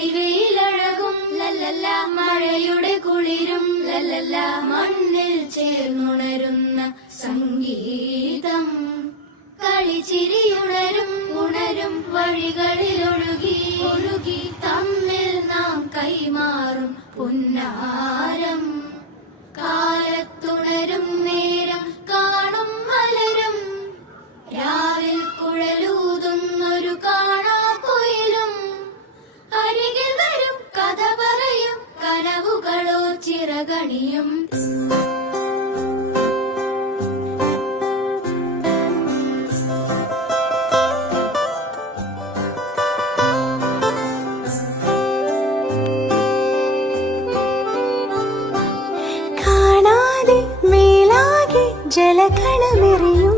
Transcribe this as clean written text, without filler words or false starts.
പൊഴിവയിലഴകും ലല്ലല്ല, മഴയുടെ കുളിരും ലല്ലല്ല, മണ്ണിൽ ചേർന്നുണരുന്ന സംഗീതം. കളിച്ചിരിയുണരും ഉണരും വഴികളിലൊഴുകി ഒഴുകി തമ്മിൽ നാം കൈമാറും പുന്നാരം. കാലത്തുണരും നേരം കാണും മലരും, രാവിൽ കുഴലൂതുന്നൊരു കാണാക്കുയിലും. അരികിൽ വരും കഥ പറയും കനവുകളോ ചിറകണിയും. ജലകണമെറിയും